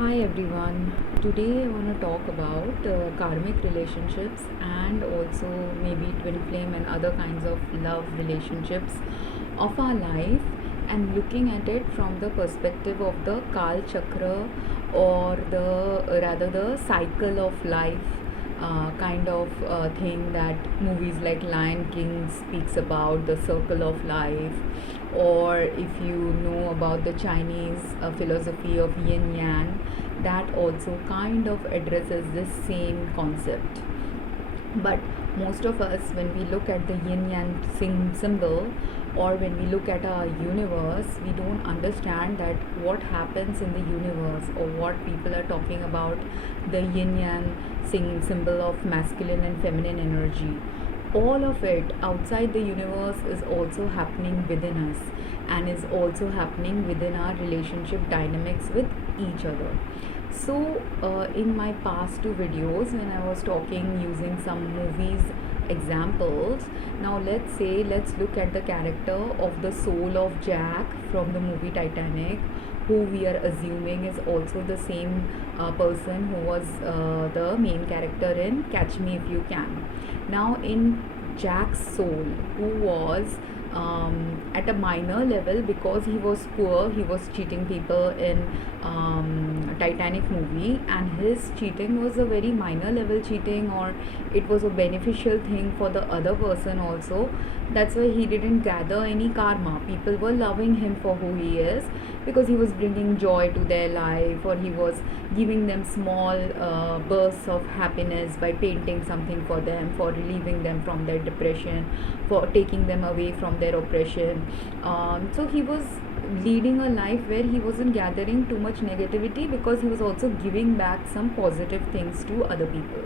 Hi everyone. Today I want to talk about karmic relationships and also maybe twin flame and other kinds of love relationships of our life, and looking at it from the perspective of the Kal Chakra, or the cycle of life kind of thing that movies like Lion King speaks about, the circle of life. Or if you know about the Chinese philosophy of yin yang, that also kind of addresses this same concept. But most of us, when we look at the yin yang symbol, or when we look at our universe, we don't understand that what happens in the universe, or what people are talking about the yin yang symbol of masculine and feminine energy. All of it outside the universe is also happening within us, and is also happening within our relationship dynamics with each other. So in my past two videos, when I was talking using some movies examples, now let's look at the character of the soul of Jack from the movie Titanic, who we are assuming is also the same person who was the main character in Catch Me If You Can. Now in Jack's soul, who was at a minor level, because he was poor, he was cheating people in Titanic movie, and his cheating was a very minor level cheating, or it was a beneficial thing for the other person also. That's why he didn't gather any karma. People were loving him for who he is, because he was bringing joy to their life, or he was giving them small bursts of happiness by painting something for them, for relieving them from their depression, for taking them away from their oppression. So he was leading a life where he wasn't gathering too much negativity, because he was also giving back some positive things to other people.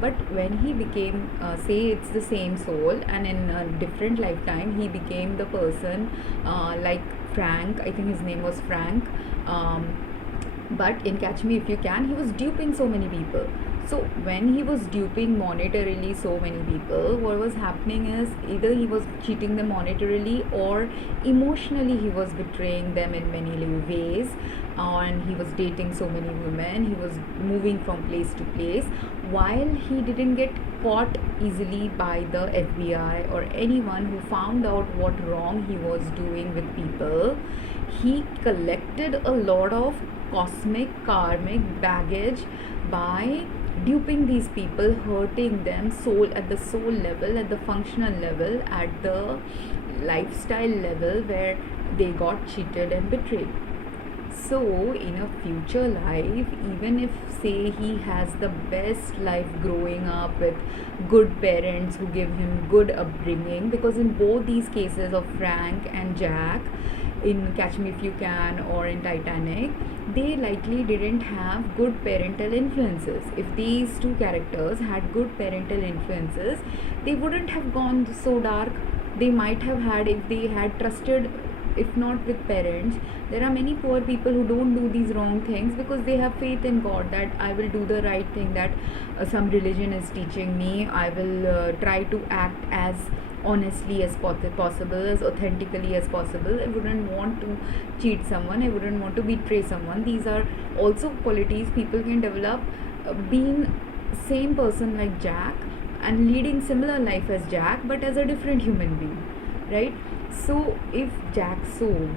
But when he became, say it's the same soul, and in a different lifetime he became the person like Frank, I think his name was Frank, but in Catch Me If You Can, he was duping so many people. So when he was duping monetarily so many people, what was happening is either he was cheating them monetarily, or emotionally he was betraying them in many ways, and he was dating so many women, he was moving from place to place. While he didn't get caught easily by the FBI or anyone who found out what wrong he was doing with people, he collected a lot of cosmic karmic baggage by duping these people, hurting them soul at the soul level, at the functional level, at the lifestyle level, where they got cheated and betrayed. So in a future life, even if say he has the best life growing up with good parents who give him good upbringing, because in both these cases of Frank and Jack, in Catch Me If You Can or in Titanic, they likely didn't have good parental influences. If these two characters had good parental influences, they wouldn't have gone so dark. They might have had, if they had trusted, if not with parents. There are many poor people who don't do these wrong things because they have faith in God, that I will do the right thing, that some religion is teaching me, I will try to act as honestly as possible, as authentically as possible. I wouldn't want to cheat someone, I wouldn't want to betray someone. These are also qualities people can develop being same person like Jack, and leading similar life as Jack, but as a different human being, right? So if Jack's soul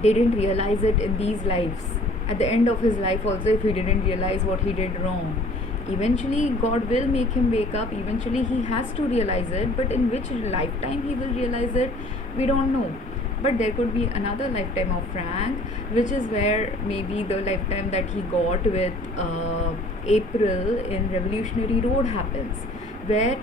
didn't realize it in these lives, at the end of his life also, if he didn't realize what he did wrong, eventually God will make him wake up. Eventually he has to realize it, but in which lifetime he will realize it, we don't know. But there could be another lifetime of Frank, which is where maybe the lifetime that he got with April in Revolutionary Road happens, where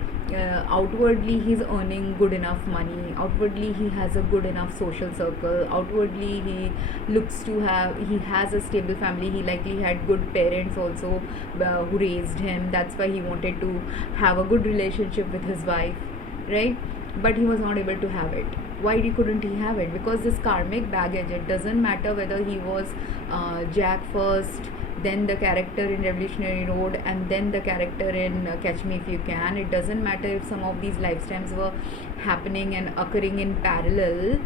outwardly he's earning good enough money, outwardly he has a good enough social circle, outwardly he looks to have, he has a stable family, he likely had good parents also who raised him. That's why he wanted to have a good relationship with his wife, right? But he was not able to have it. Why couldn't he have it? Because this karmic baggage, it doesn't matter whether he was Jack first, then the character in Revolutionary Road, and then the character in Catch Me If You Can. It doesn't matter if some of these lifetimes were happening and occurring in parallel,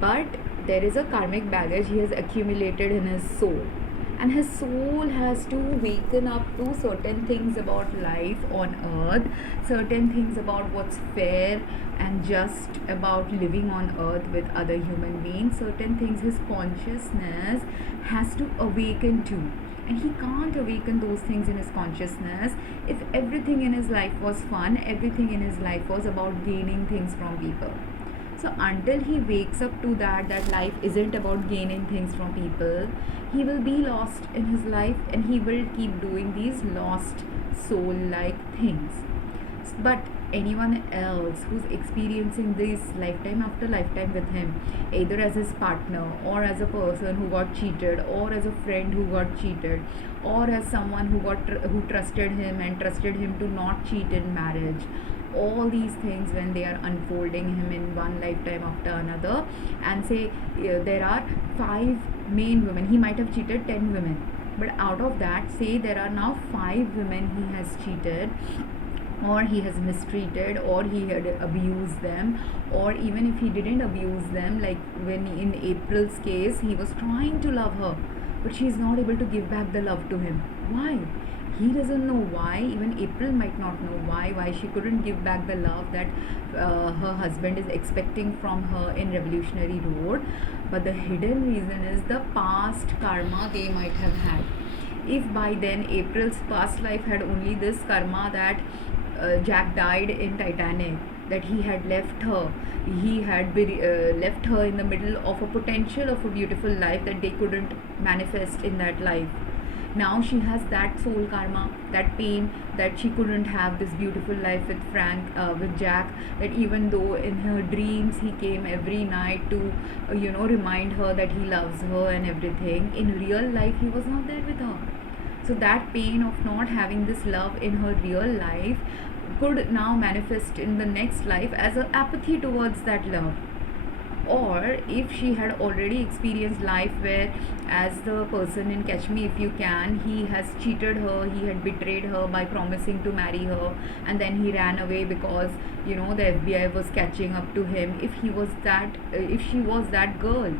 but there is a karmic baggage he has accumulated in his soul. and his soul has to waken up to certain things about life on earth, certain things about what's fair and just about living on earth with other human beings, certain things his consciousness has to awaken to. And he can't awaken those things in his consciousness if everything in his life was fun, everything in his life was about gaining things from people. So until he wakes up to that life isn't about gaining things from people, he will be lost in his life, and he will keep doing these lost soul like things. But anyone else who's experiencing this lifetime after lifetime with him, either as his partner, or as a person who got cheated, or as a friend who got cheated, or as someone who trusted him and trusted him to not cheat in marriage, all these things, when they are unfolding him in one lifetime after another, and say there are 5 main women, he might have cheated 10 women, but out of that, say there are now 5 women he has cheated, or he has mistreated, or he had abused them, or even if he didn't abuse them, like when in April's case, he was trying to love her, but she is not able to give back the love to him. Why? He doesn't know why. Even April might not know why she couldn't give back the love that her husband is expecting from her in Revolutionary Road. But the hidden reason is the past karma they might have had. If by then April's past life had only this karma that Jack died in Titanic, that he had left her, he had left her in the middle of a potential of a beautiful life that they couldn't manifest in that life. Now she has that soul karma, that pain, that she couldn't have this beautiful life with Jack, that even though in her dreams he came every night to remind her that he loves her and everything, in real life he was not there with her. So that pain of not having this love in her real life could now manifest in the next life as an apathy towards that love. Or if she had already experienced life where, as the person in Catch Me If You Can, he has cheated her, he had betrayed her by promising to marry her, and then he ran away because the FBI was catching up to him. If she was that girl,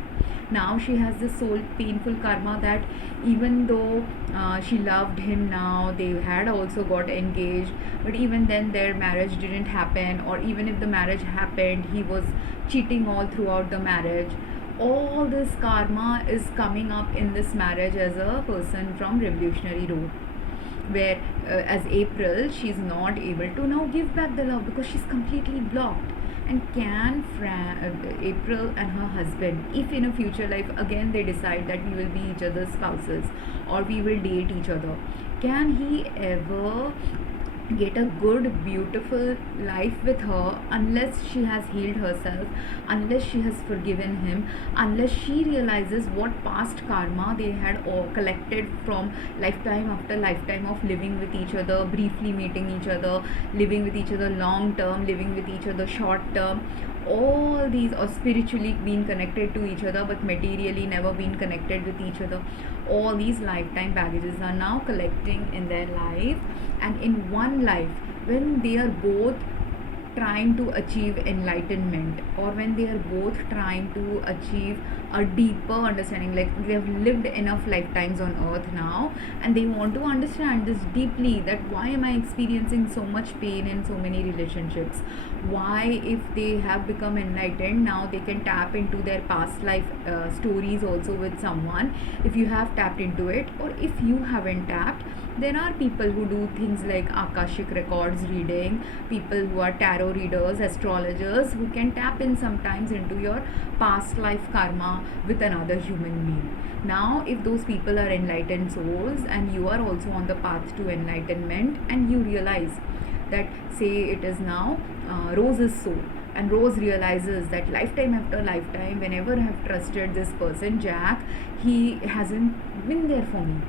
now she has this soul painful karma that even though she loved him, now they had also got engaged, but even then their marriage didn't happen, or even if the marriage happened, he was cheating all throughout the marriage. All this karma is coming up in this marriage as a person from Revolutionary Road, where as April, she's not able to now give back the love because she's completely blocked. And can April and her husband, if in a future life again they decide that we will be each other's spouses or we will date each other, can he ever get a good, beautiful life with her unless she has healed herself, unless she has forgiven him, unless she realizes what past karma they had all collected from lifetime after lifetime of living with each other, briefly meeting each other, living with each other long term, living with each other short term, all these, or spiritually being connected to each other but materially never been connected with each other. All these lifetime baggages are now collecting in their life, and in one life, when they are both trying to achieve enlightenment, or when they are both trying to achieve a deeper understanding, like they have lived enough lifetimes on earth now and they want to understand this deeply, that why am I experiencing so much pain in so many relationships, why, if they have become enlightened, now they can tap into their past life stories also with someone. If you have tapped into it, or if you haven't tapped, there are people who do things like Akashic records reading, people who are tarot readers, astrologers, who can tap in sometimes into your past life karma with another human being. Now, if those people are enlightened souls and you are also on the path to enlightenment, and you realize that, say it is now Rose's soul, and Rose realizes that lifetime after lifetime, whenever I have trusted this person, Jack, he hasn't been there for me.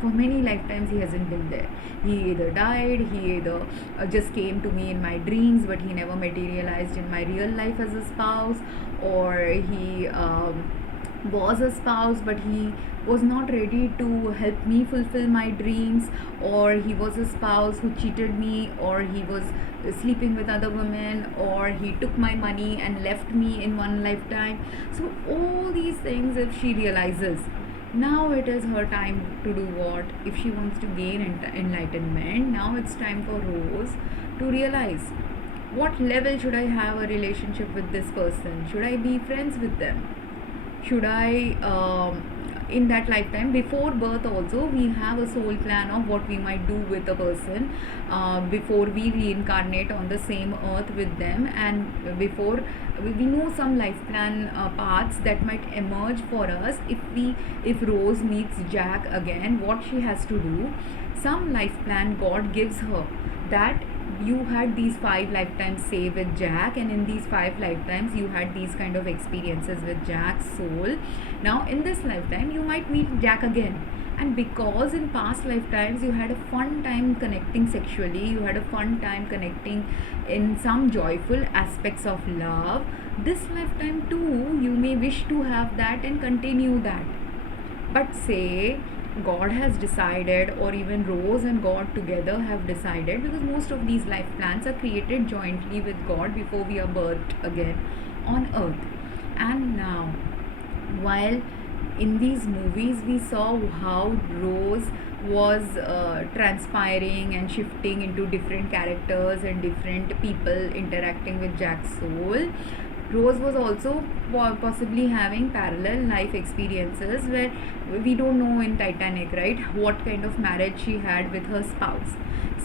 For many lifetimes he hasn't been there. He either died, he either just came to me in my dreams, but he never materialized in my real life as a spouse, or he was a spouse but he was not ready to help me fulfill my dreams, or he was a spouse who cheated me, or he was sleeping with other women, or he took my money and left me in one lifetime. So all these things, if she realizes, Now it is her time to do what? If she wants to gain enlightenment, now it's time for Rose to realize, what level should I have a relationship with this person? Should I be friends with them? Should I, in that lifetime, before birth also, we have a soul plan of what we might do with a person before we reincarnate on the same earth with them, and before we know some life plan paths that might emerge for us if Rose meets Jack again, what she has to do. Some life plan God gives her, that you had these 5 lifetimes, say, with Jack, and in these 5 lifetimes you had these kind of experiences with Jack's soul. Now in this lifetime you might meet Jack again, and because in past lifetimes you had a fun time connecting sexually, you had a fun time connecting in some joyful aspects of love, this lifetime too you may wish to have that and continue that. But say God has decided, or even Rose and God together have decided, because most of these life plans are created jointly with God before we are birthed again on earth. And now, while in these movies we saw how Rose was transpiring and shifting into different characters and different people interacting with Jack's soul, Rose was also possibly having parallel life experiences where we don't know in Titanic, right, what kind of marriage she had with her spouse.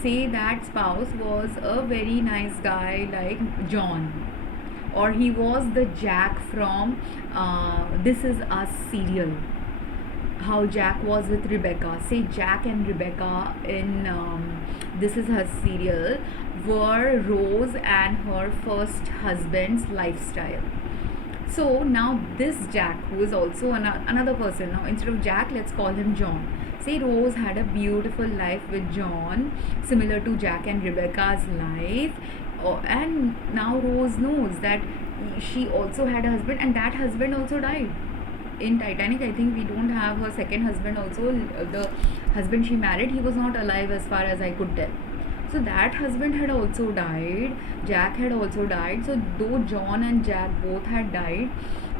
Say that spouse was a very nice guy like John, or he was the Jack from This Is Us serial. How Jack was with Rebecca. Say Jack and Rebecca in This Is Us serial were Rose and her first husband's lifestyle. So now this Jack, who is also another person, now instead of Jack, let's call him John. Say Rose had a beautiful life with John, similar to Jack and Rebecca's life, and now Rose knows that she also had a husband, and that husband also died. In Titanic, I think we don't have her second husband also. The husband she married, he was not alive as far as I could tell. So that husband had also died. Jack had also died. So though John and Jack both had died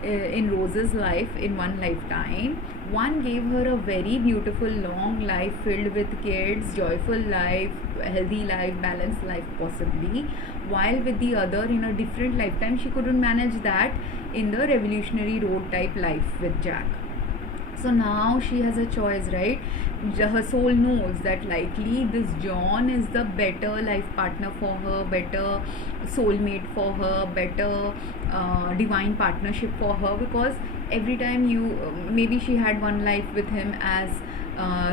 in Rose's life in one lifetime, one gave her a very beautiful long life filled with kids, joyful life, healthy life, balanced life possibly, while with the other in a different lifetime she couldn't manage that in the revolutionary road type life with Jack. So now she has a choice, right? Her soul knows that likely this John is the better life partner for her, better soulmate for her, better divine partnership for her, because every time maybe she had one life with him as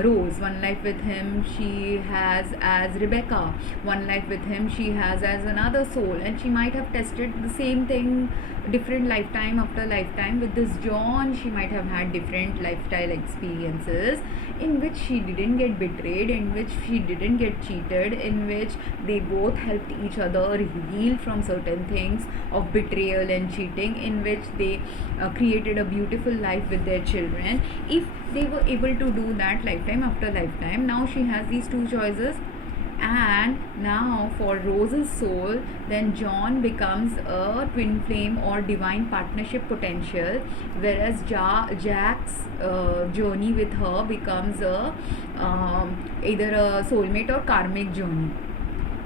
Rose, one life with him she has as Rebecca, one life with him she has as another soul, and she might have tested the same thing different lifetime after lifetime. With this John, she might have had different lifestyle experiences in which she didn't get betrayed, in which she didn't get cheated, in which they both helped each other heal from certain things of betrayal and cheating, in which they created a beautiful life with their children. If they were able to do that lifetime after lifetime, now she has these two choices. And now for Rose's soul, then John becomes a twin flame or divine partnership potential, whereas Jack's journey with her becomes either a soulmate or karmic journey.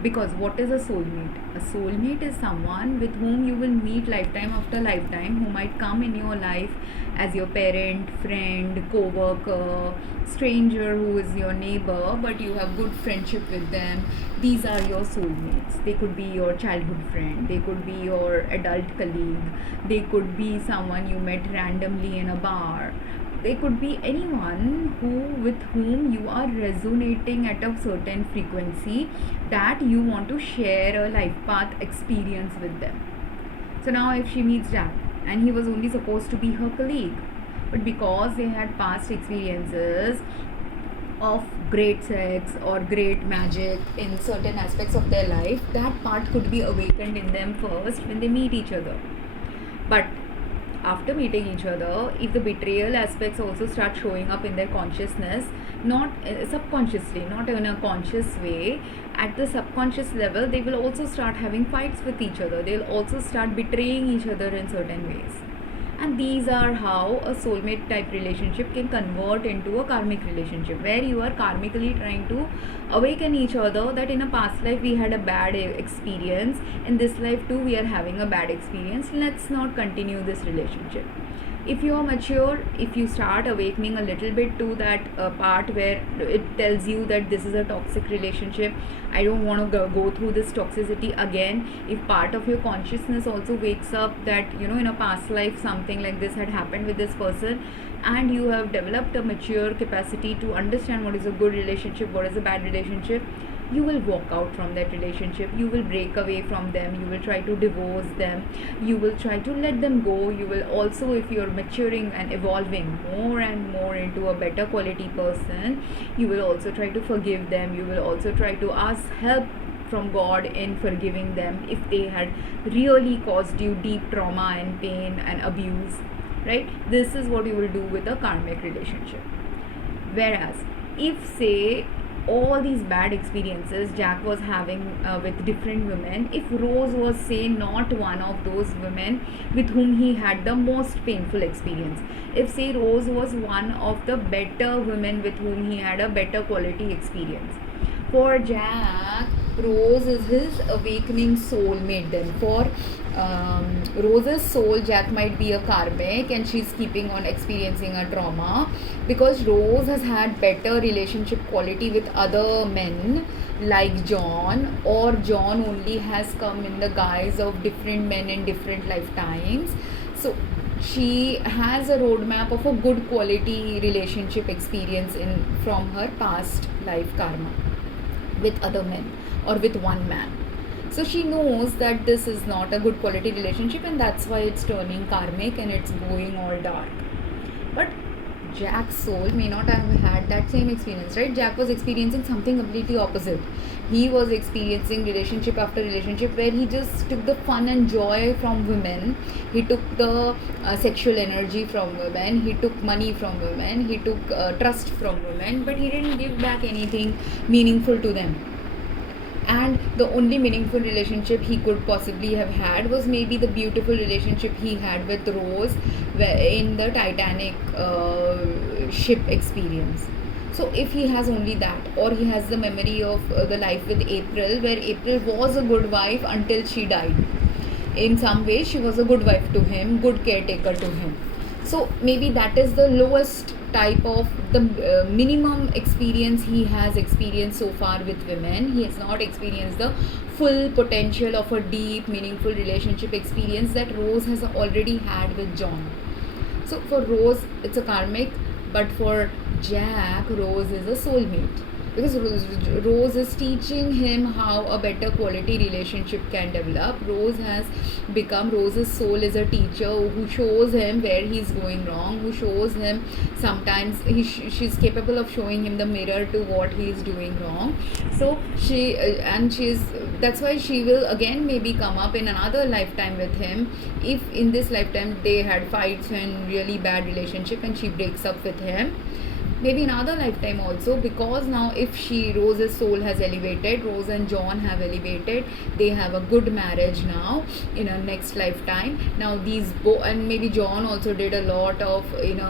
Because what is a soulmate? A soulmate is someone with whom you will meet lifetime after lifetime, who might come in your life as your parent, friend, co-worker, stranger who is your neighbor, but you have good friendship with them. These are your soulmates. They could be your childhood friend, they could be your adult colleague, they could be someone you met randomly in a bar. They could be anyone with whom you are resonating at a certain frequency, that you want to share a life path experience with them. So now if she meets Jack, and he was only supposed to be her colleague, but because they had past experiences of great sex or great magic in certain aspects of their life, that part could be awakened in them first when they meet each other. But after meeting each other, if the betrayal aspects also start showing up in their consciousness, not subconsciously, not in a conscious way, at the subconscious level, they will also start having fights with each other. They'll also start betraying each other in certain ways. And these are how a soulmate type relationship can convert into a karmic relationship, where you are karmically trying to awaken each other that in a past life we had a bad experience, in this life too we are having a bad experience, let's not continue this relationship. If you are mature, if you start awakening a little bit to that part where it tells you that this is a toxic relationship, I don't want to go through this toxicity again, if part of your consciousness also wakes up that in a past life something like this had happened with this person, and you have developed a mature capacity to understand what is a good relationship, what is a bad relationship, you will walk out from that relationship, you will break away from them, you will try to divorce them, you will try to let them go. You will also, if you're maturing and evolving more and more into a better quality person, you will also try to forgive them, you will also try to ask help from God in forgiving them if they had really caused you deep trauma and pain and abuse, right? This is what you will do with a karmic relationship. Whereas if, say, all these bad experiences Jack was having with different women, if Rose was, say, not one of those women with whom he had the most painful experience, if, say, Rose was one of the better women with whom he had a better quality experience, for Jack, Rose is his awakening soulmate. Then for Rose's soul, Jack might be a karmic and she's keeping on experiencing a trauma because Rose has had better relationship quality with other men like John, or John only has come in the guise of different men in different lifetimes. So she has a roadmap of a good quality relationship experience from her past life karma with other men or with one man. So she knows that this is not a good quality relationship, and that's why it's turning karmic and it's going all dark. But Jack's soul may not have had that same experience, right? Jack was experiencing something completely opposite. He was experiencing relationship after relationship where he just took the fun and joy from women. He took the sexual energy from women. He took money from women. He took trust from women, but he didn't give back anything meaningful to them. And the only meaningful relationship he could possibly have had was maybe the beautiful relationship he had with Rose in the Titanic ship experience. So if he has only that, or he has the memory of the life with April, where April was a good wife until she died. In some ways she was a good wife to him, good caretaker to him. So maybe that is the lowest type of the minimum experience he has experienced so far with women. He has not experienced the full potential of a deep, meaningful relationship experience that Rose has already had with John. So for Rose, it's a karmic, but for Jack, Rose is a soulmate. Because Rose is teaching him how a better quality relationship can develop. Rose's soul is a teacher who shows him where he's going wrong, who shows him sometimes she's capable of showing him the mirror to what he's doing wrong. So that's why she will again maybe come up in another lifetime with him. If in this lifetime they had fights and really bad relationship and she breaks up with him, maybe another lifetime also, because now if Rose's soul has elevated, Rose and John have elevated, they have a good marriage now in a next lifetime. Now and maybe John also did a lot of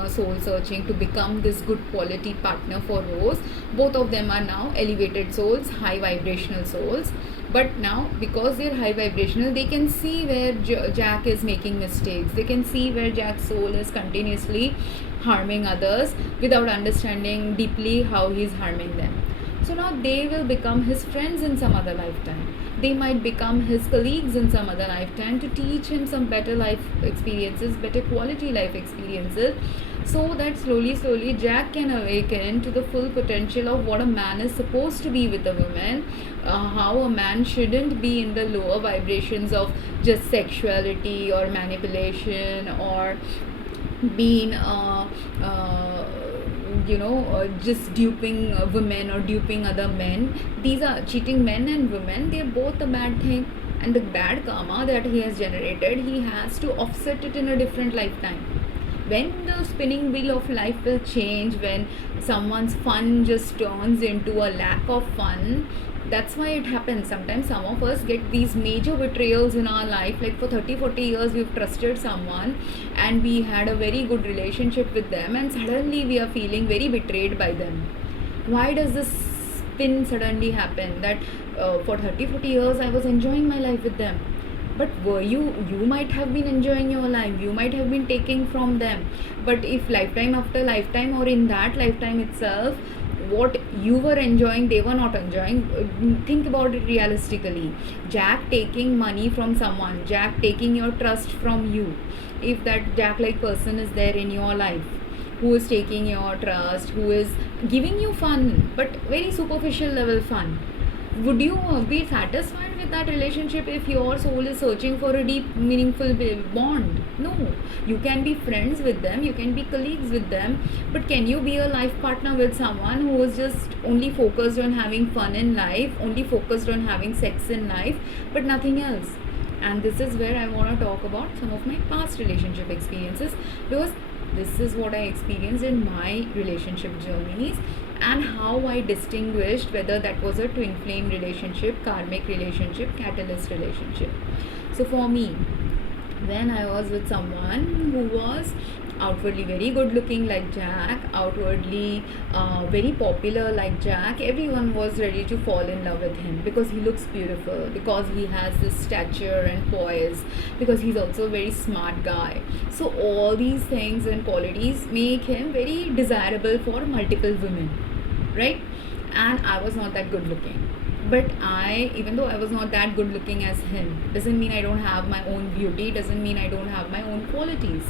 soul searching to become this good quality partner for Rose. Both of them are now elevated souls, high vibrational souls. But now, because they're high vibrational, they can see where Jack is making mistakes. They can see where Jack's soul is continuously harming others without understanding deeply how he's harming them. So now they will become his friends in some other lifetime. They might become his colleagues in some other lifetime to teach him some better life experiences, better quality life experiences, so that slowly Jack can awaken to the full potential of what a man is supposed to be with a woman, how a man shouldn't be in the lower vibrations of just sexuality or manipulation or being just duping women or duping other men. These are cheating men and women. They're both a bad thing, and the bad karma that he has generated, he has to offset it in a different lifetime. When the spinning wheel of life will change, when someone's fun just turns into a lack of fun, that's why it happens. Sometimes some of us get these major betrayals in our life, like for 30-40 years we've trusted someone and we had a very good relationship with them, and suddenly we are feeling very betrayed by them. Why does this spin suddenly happen that for 30-40 years I was enjoying my life with them? But were you might have been enjoying your life, you might have been taking from them, but if lifetime after lifetime or in that lifetime itself what you were enjoying they were not enjoying, think about it realistically. Jack taking money from someone, Jack taking your trust from you, if that Jack like person is there in your life who is taking your trust, who is giving you fun but very superficial level fun, would you be satisfied with that relationship if your soul is searching for a deep meaningful bond? No. You can be friends with them, you can be colleagues with them, but can you be a life partner with someone who is just only focused on having fun in life, only focused on having sex in life, but nothing else? And this is where I want to talk about some of my past relationship experiences, because this is what I experienced in my relationship journeys, and how I distinguished whether that was a twin flame relationship, karmic relationship, catalyst relationship. So for me, when I was with someone who was outwardly very good looking like Jack, outwardly very popular like Jack, everyone was ready to fall in love with him because he looks beautiful, because he has this stature and poise, because he's also a very smart guy. So all these things and qualities make him very desirable for multiple women, right? And I was not that good looking, but even though I was not that good looking as him, doesn't mean I don't have my own beauty, doesn't mean I don't have my own qualities.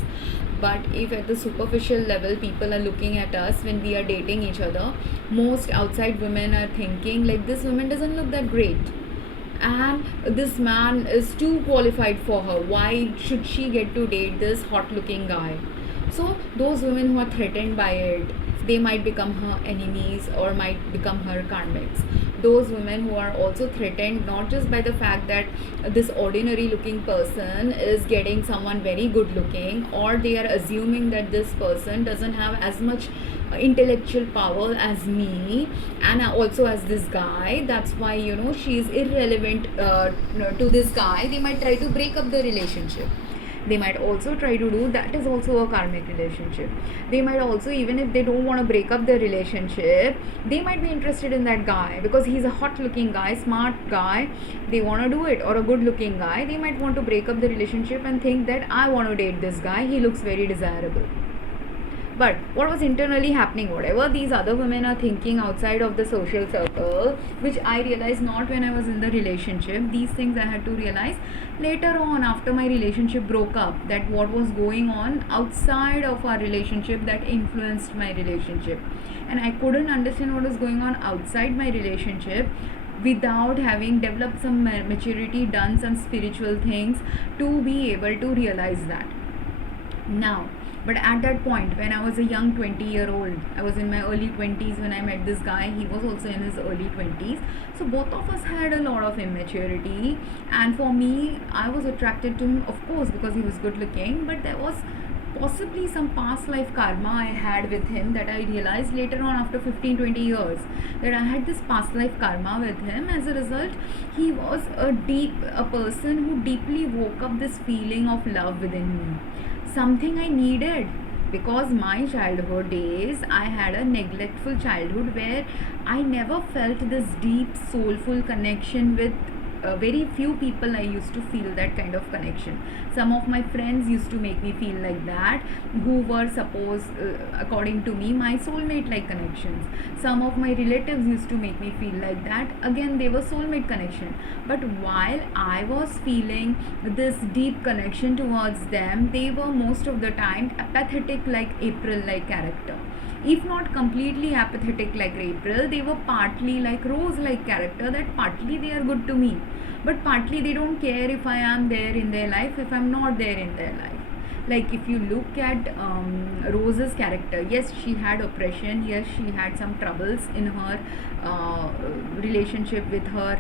But if at the superficial level people are looking at us when we are dating each other, most outside women are thinking like, this woman doesn't look that great, and this man is too qualified for her, why should she get to date this hot looking guy? So those women who are threatened by it, they might become her enemies or might become her karmics. Those women who are also threatened not just by the fact that this ordinary looking person is getting someone very good looking, or they are assuming that this person doesn't have as much intellectual power as me and also as this guy, that's why she is irrelevant to this guy. They might try to break up the relationship. They might also try to do, that is also a karmic relationship. They might also, even if they don't want to break up their relationship, they might be interested in that guy because he's a hot looking guy, smart guy, they want to do it, or a good looking guy. They might want to break up the relationship and think that I want to date this guy, he looks very desirable. But what was internally happening, whatever these other women are thinking outside of the social circle, which I realized not when I was in the relationship, these things I had to realize later on after my relationship broke up, that what was going on outside of our relationship that influenced my relationship. And I couldn't understand what was going on outside my relationship without having developed some maturity, done some spiritual things to be able to realize that. Now, but at that point, when I was a young 20-year-old, I was in my early 20s when I met this guy. He was also in his early 20s. So both of us had a lot of immaturity. And for me, I was attracted to him, of course, because he was good looking. But there was possibly some past life karma I had with him that I realized later on after 15-20 years, that I had this past life karma with him. As a result, he was a person who deeply woke up this feeling of love within me. Something I needed, because my childhood days, I had a neglectful childhood where I never felt this deep soulful connection with very few people. I used to feel that kind of connection. Some of my friends used to make me feel like that, who were supposed according to me my soulmate like connections. Some of my relatives used to make me feel like that, again they were soulmate connection. But while I was feeling this deep connection towards them, they were most of the time apathetic like April like character. If not completely apathetic like April, they were partly like Rose like character, that partly they are good to me, but partly they don't care if I am there in their life, if I'm not there in their life. Like if you look at Rose's character, yes, she had oppression, yes, she had some troubles in her relationship with her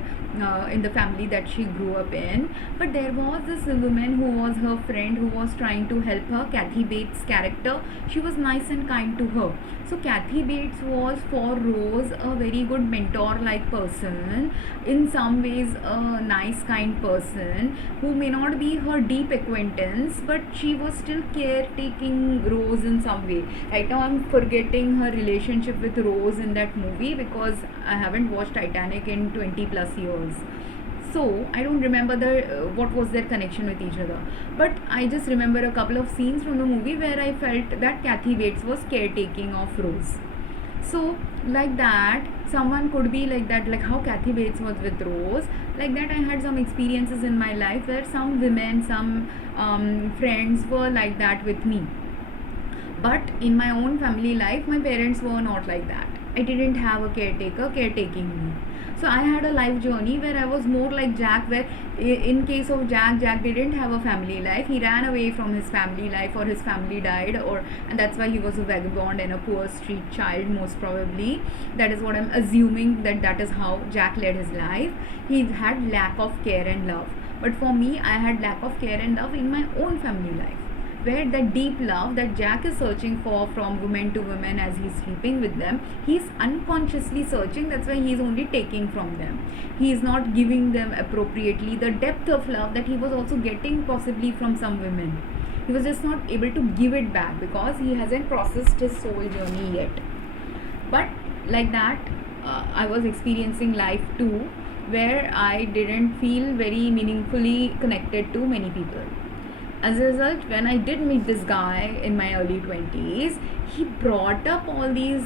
in the family that she grew up in, but there was this woman who was her friend, who was trying to help her. Kathy Bates' character, she was nice and kind to her. So Kathy Bates was for Rose a very good mentor like person, in some ways a nice kind person who may not be her deep acquaintance, but she was still caretaking Rose in some way. Right now I'm forgetting her relationship with Rose in that movie because I haven't watched Titanic in 20 plus years. So I don't remember what was their connection with each other, but I just remember a couple of scenes from the movie where I felt that Kathy Bates was caretaking of Rose. So like that, someone could be like that, like how Kathy Bates was with Rose. Like that, I had some experiences in my life where some women, some friends were like that with me. But in my own family life, my parents were not like that. I didn't have a caretaker caretaking me. So I had a life journey where I was more like Jack, where in case of Jack didn't have a family life. He ran away from his family life, or his family died, and that's why he was a vagabond and a poor street child, most probably. That is what I'm assuming, that is how Jack led his life. He had lack of care and love. But for me, I had lack of care and love in my own family life, where that deep love that Jack is searching for from woman to woman as he's sleeping with them, he's unconsciously searching. That's why he's only taking from them. He is not giving them appropriately the depth of love that he was also getting possibly from some women. He was just not able to give it back because he hasn't processed his soul journey yet. But like that, I was experiencing life too, where I didn't feel very meaningfully connected to many people. As a result, when I did meet this guy in my early 20s, he brought up all these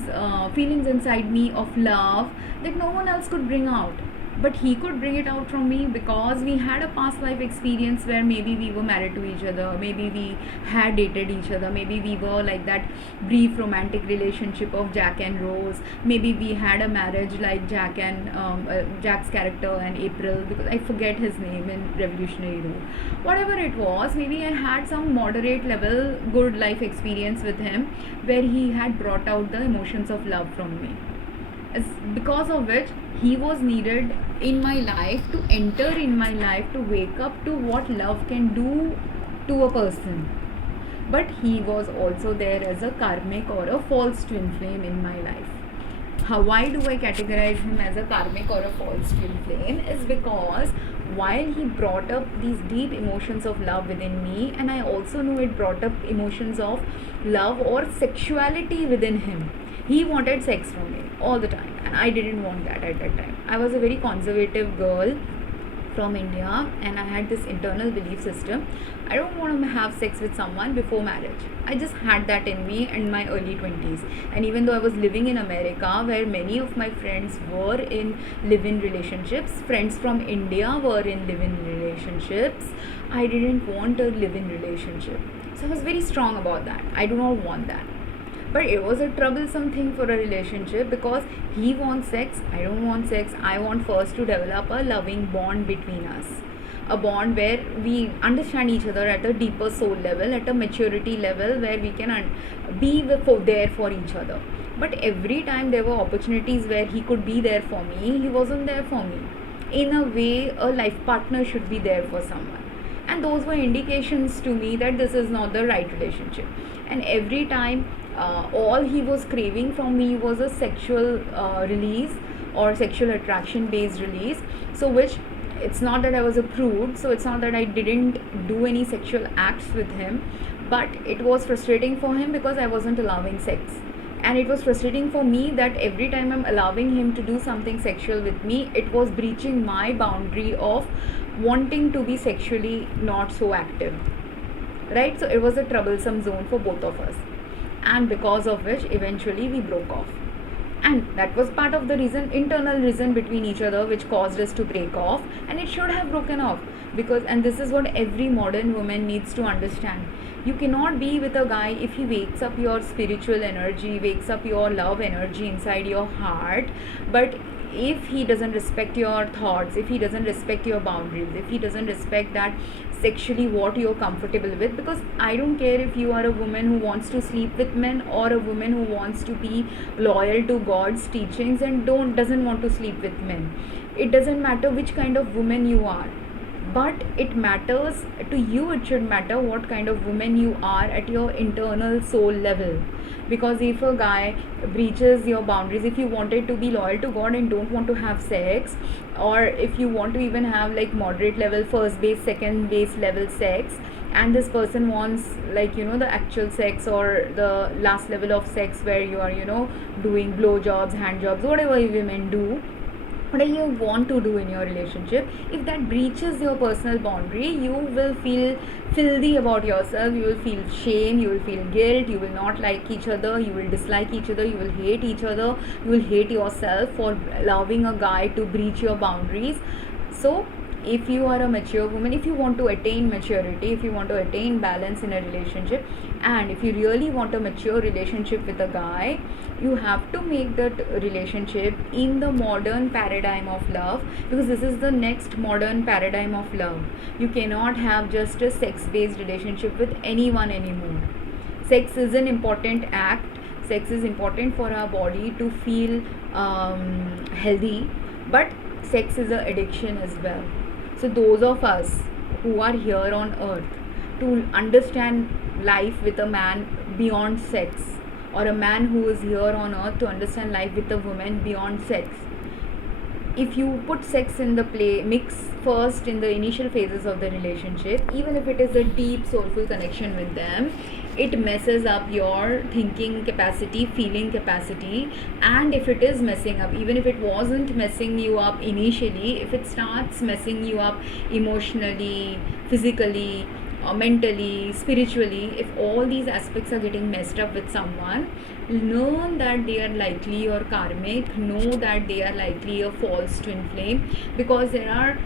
feelings inside me of love that no one else could bring out. But he could bring it out from me because we had a past life experience where maybe we were married to each other, maybe we had dated each other, maybe we were like that brief romantic relationship of Jack and Rose, maybe we had a marriage like Jack's character and April, because I forget his name in Revolutionary Road. Whatever it was, maybe I had some moderate level good life experience with him where he had brought out the emotions of love from me. Because of which he was needed in my life, to enter in my life, to wake up to what love can do to a person. But he was also there as a karmic or a false twin flame in my life. Why do I categorize him as a karmic or a false twin flame? Is because while he brought up these deep emotions of love within me, and I also know it brought up emotions of love or sexuality within him. He wanted sex from me all the time, and I didn't want that at that time. I was a very conservative girl from India, and I had this internal belief system. I don't want to have sex with someone before marriage. I just had that in me in my early 20s. And even though I was living in America, where many of my friends were in live-in relationships, friends from India were in live-in relationships, I didn't want a live-in relationship. So I was very strong about that. I do not want that. But it was a troublesome thing for a relationship because he wants sex, I don't want sex. I want first to develop a loving bond between us. A bond where we understand each other at a deeper soul level, at a maturity level, where we can be there for each other. But every time there were opportunities where he could be there for me, he wasn't there for me. In a way, a life partner should be there for someone. And those were indications to me that this is not the right relationship. And every time, all he was craving from me was a sexual release or sexual attraction based release. So which, it's not that I was a prude, so it's not that I didn't do any sexual acts with him, but it was frustrating for him because I wasn't allowing sex. And it was frustrating for me that every time I'm allowing him to do something sexual with me, it was breaching my boundary of wanting to be sexually not so active, right? So it was a troublesome zone for both of us, and because of which eventually we broke off. And that was part of the reason, internal reason between each other, which caused us to break off. And it should have broken off because, and this is what every modern woman needs to understand, you cannot be with a guy if he wakes up your spiritual energy, wakes up your love energy inside your heart, but if he doesn't respect your thoughts, if he doesn't respect your boundaries, if he doesn't respect that sexually what you're comfortable with, because I don't care if you are a woman who wants to sleep with men or a woman who wants to be loyal to God's teachings and doesn't want to sleep with men. It doesn't matter which kind of woman you are, but it matters to you. It should matter what kind of woman you are at your internal soul level. Because if a guy breaches your boundaries, if you wanted to be loyal to God and don't want to have sex, or if you want to even have like moderate level first base, second base level sex, and this person wants like the actual sex or the last level of sex where you are doing blow jobs, hand jobs, whatever women do, whatever you want to do in your relationship, if that breaches your personal boundary, you will feel filthy about yourself, you will feel shame, you will feel guilt, you will not like each other, you will dislike each other, you will hate each other, you will hate yourself for allowing a guy to breach your boundaries. So if you are a mature woman, if you want to attain maturity, if you want to attain balance in a relationship, and if you really want a mature relationship with a guy, you have to make that relationship in the modern paradigm of love, because this is the next modern paradigm of love. You cannot have just a sex-based relationship with anyone anymore. Sex is an important act. Sex is important for our body to feel healthy, but sex is an addiction as well. So those of us who are here on earth to understand life with a man beyond sex, or a man who is here on earth to understand life with a woman beyond sex, if you put sex in the mix first in the initial phases of the relationship, even if it is a deep soulful connection with them, it messes up your thinking capacity, feeling capacity. And if it is messing up, even if it wasn't messing you up initially, if it starts messing you up emotionally, physically, mentally, spiritually, if all these aspects are getting messed up with someone, know that they are likely your karmic, know that they are likely a false twin flame, because there are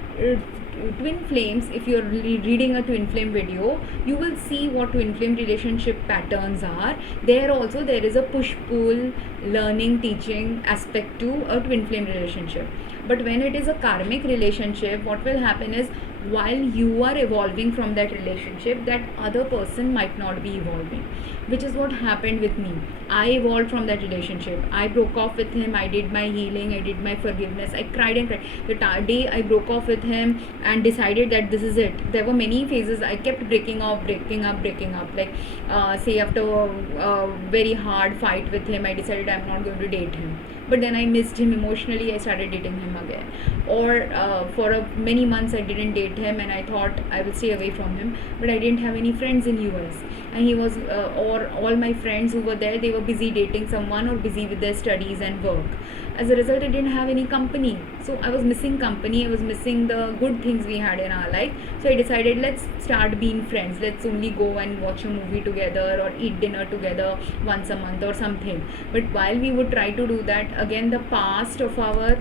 twin flames. If you're reading a twin flame video, you will see what twin flame relationship patterns are. There also there is a push-pull, learning, teaching aspect to a twin flame relationship. But when it is a karmic relationship, what will happen is, while you are evolving from that relationship, that other person might not be evolving, which is what happened with me. I evolved from that relationship. I broke off with him. I did my healing. I did my forgiveness. I cried and cried. The day I broke off with him and decided that this is it, there were many phases. I kept breaking up. Like say after a very hard fight with him, I decided I'm not going to date him. But then I missed him emotionally. I started dating him again. Or for many months I didn't date him, and I thought I will stay away from him. But I didn't have any friends in US, and he was or all my friends who were there, they were busy dating someone or busy with their studies and work. As a result, I didn't have any company. So I was missing company. I was missing the good things we had in our life. So I decided, let's start being friends. Let's only go and watch a movie together or eat dinner together once a month or something. But while we would try to do that, again the past of our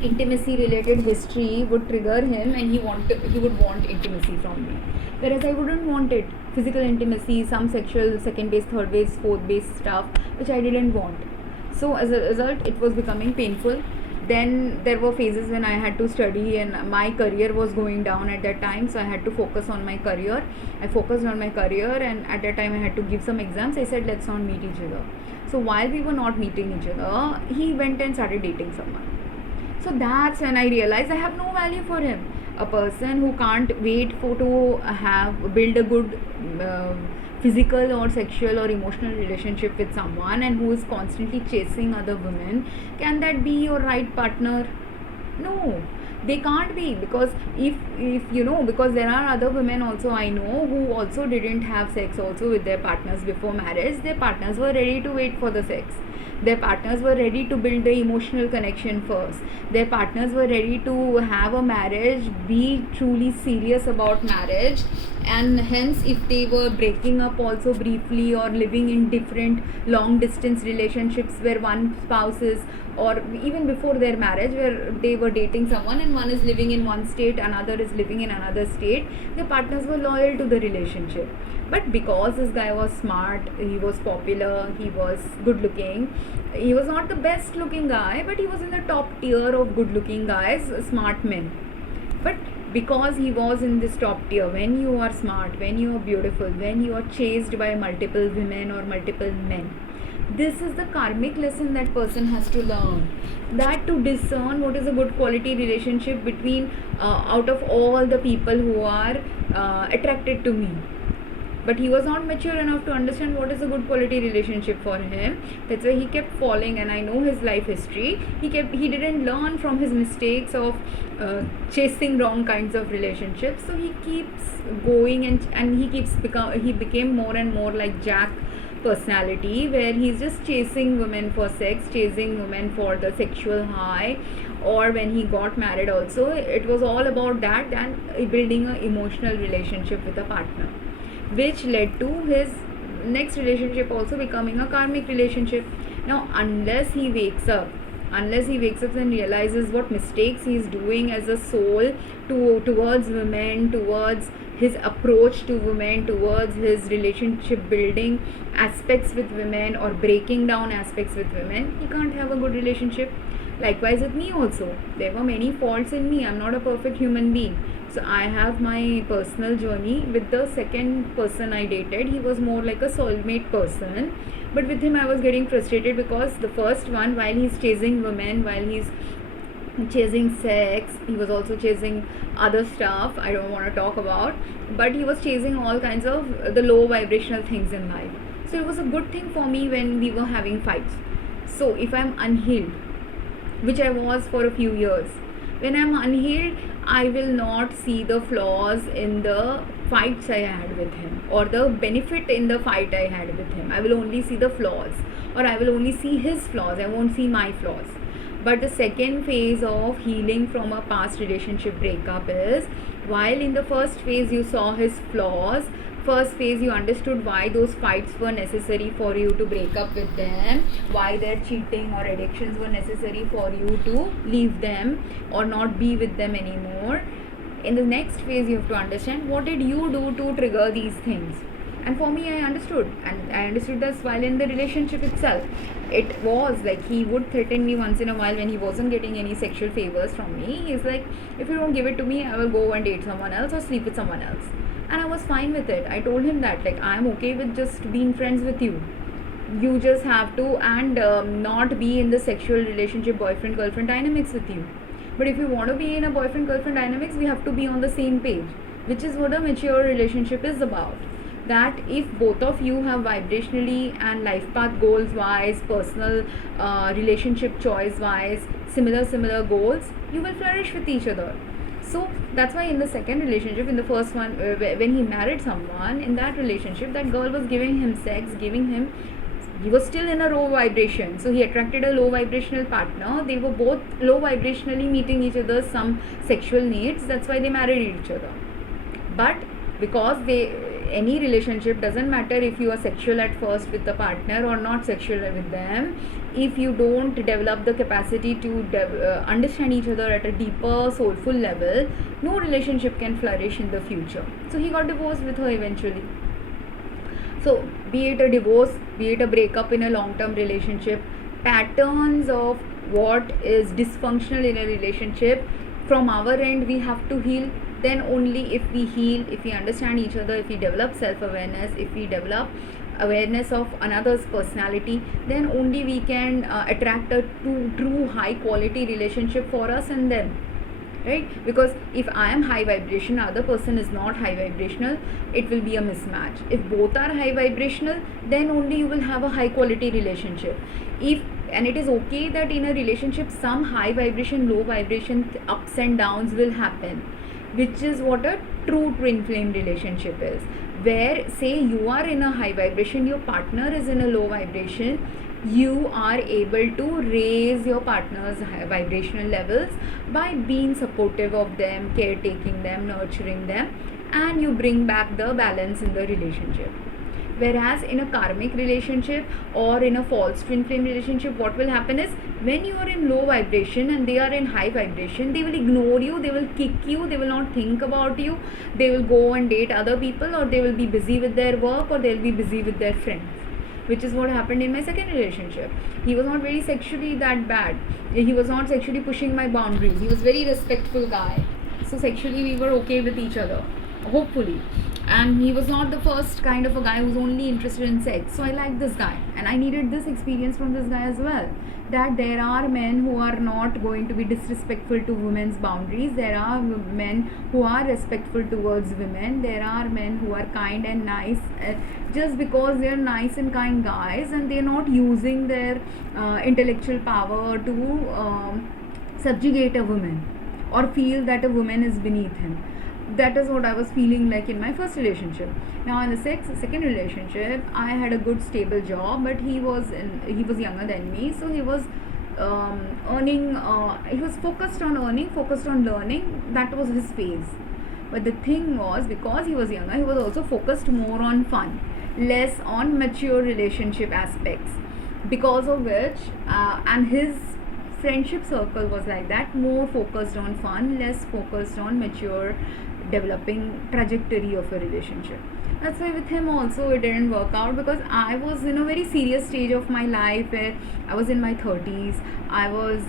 intimacy related history would trigger him, and he would want intimacy from me, whereas I wouldn't want it. Physical intimacy, some sexual second base, third base, fourth base stuff, which I didn't want. So as a result, it was becoming painful. Then there were phases when I had to study, and my career was going down at that time, so I had to focus on my career. I focused on my career, and at that time I had to give some exams. I said, let's not meet each other. So while we were not meeting each other, he went and started dating someone. So that's when I realized I have no value for him. A person who can't wait to build a good physical or sexual or emotional relationship with someone, and who is constantly chasing other women, can that be your right partner? No, they can't be, because if because there are other women also I know who also didn't have sex also with their partners before marriage. Their partners were ready to wait for the sex. Their partners were ready to build the emotional connection first. Their partners were ready to have a marriage, be truly serious about marriage, and hence if they were breaking up also briefly or living in different long distance relationships where one spouse is, or even before their marriage where they were dating someone and one is living in one state, another is living in another state, their partners were loyal to the relationship. But because this guy was smart, he was popular, he was good looking, he was not the best looking guy, but he was in the top tier of good looking guys, smart men. But because he was in this top tier, when you are smart, when you are beautiful, when you are chased by multiple women or multiple men, this is the karmic lesson that person has to learn, that to discern what is a good quality relationship between out of all the people who are attracted to me. But he was not mature enough to understand what is a good quality relationship for him. That's why he kept falling, and I know his life history. He didn't learn from his mistakes of chasing wrong kinds of relationships. So he keeps going, and he became more and more like Jack personality, where he's just chasing women for sex, chasing women for the sexual high. Or when he got married also, it was all about that and building an emotional relationship with a partner, which led to his next relationship also becoming a karmic relationship. Now, unless he wakes up and realizes what mistakes he is doing as a soul towards women, towards his approach to women, towards his relationship building aspects with women or breaking down aspects with women, he can't have a good relationship. Likewise with me also, there were many faults in me. I'm not a perfect human being. So I have my personal journey. With the second person I dated, he was more like a soulmate person, but with him I was getting frustrated because the first one, while he's chasing women, while he's chasing sex, he was also chasing other stuff I don't want to talk about, but he was chasing all kinds of the low vibrational things in life. So it was a good thing for me when we were having fights. So if I'm unhealed, which I was for a few years, when I'm unhealed, I will not see the flaws in the fights I had with him or the benefit in the fight I had with him. I will only see the flaws, or I will only see his flaws. I won't see my flaws. But the second phase of healing from a past relationship breakup is, while in the first phase you saw his flaws, first phase you understood why those fights were necessary for you to break up with them, why their cheating or addictions were necessary for you to leave them or not be with them anymore. In the next phase you have to understand what did you do to trigger these things. And for me, I understood, and I understood this while in the relationship itself. It was like he would threaten me once in a while when he wasn't getting any sexual favors from me. He's like, if you don't give it to me, I will go and date someone else or sleep with someone else. And I was fine with it. I told him that, like, I'm okay with just being friends with you. You just have to not be in the sexual relationship boyfriend-girlfriend dynamics with you. But if you want to be in a boyfriend-girlfriend dynamics, we have to be on the same page, which is what a mature relationship is about. That if both of you have vibrationally and life path goals wise, personal relationship choice wise, similar goals, you will flourish with each other. So that's why in the second relationship, in the first one, when he married someone, in that relationship, that girl was giving him sex, he was still in a low vibration, so he attracted a low vibrational partner. They were both low vibrationally meeting each other's some sexual needs. That's why they married each other. But because any relationship, doesn't matter if you are sexual at first with the partner or not sexual with them, if you don't develop the capacity to understand each other at a deeper soulful level, no relationship can flourish in the future. So he got divorced with her eventually. So be it a divorce, be it a breakup in a long-term relationship, patterns of what is dysfunctional in a relationship, from our end we have to heal. Then only if we heal, if we understand each other, if we develop self-awareness, if we develop awareness of another's personality, then only we can attract a true high quality relationship for us and them, right? Because if I am high vibration, other person is not high vibrational, it will be a mismatch. If both are high vibrational, then only you will have a high quality relationship. And it is okay that in a relationship some high vibration, low vibration, ups and downs will happen, which is what a true twin flame relationship is, where say you are in a high vibration, your partner is in a low vibration, you are able to raise your partner's vibrational levels by being supportive of them, caretaking them, nurturing them, and you bring back the balance in the relationship. Whereas in a karmic relationship or in a false twin flame relationship, what will happen is, when you are in low vibration and they are in high vibration, they will ignore you, they will kick you, they will not think about you, they will go and date other people, or they will be busy with their work, or they will be busy with their friends, which is what happened in my second relationship. He was not very sexually that bad. He was not sexually pushing my boundaries. He was very respectful guy. So sexually we were okay with each other, hopefully. And he was not the first kind of a guy who's only interested in sex. So I liked this guy, and I needed this experience from this guy as well, that there are men who are not going to be disrespectful to women's boundaries. There are men who are respectful towards women. There are men who are kind and nice, just because they are nice and kind guys, and they are not using their intellectual power to subjugate a woman or feel that a woman is beneath him. That is what I was feeling like in my first relationship. Now in the second relationship, I had a good stable job, but he was younger than me, so he was earning. He was focused on earning, focused on learning. That was his phase. But the thing was, because he was younger, he was also focused more on fun, less on mature relationship aspects. Because of which, and his friendship circle was like that, more focused on fun, less focused on mature developing trajectory of a relationship. That's why with him also it didn't work out, because I was in a very serious stage of my life where I was in my 30s. I was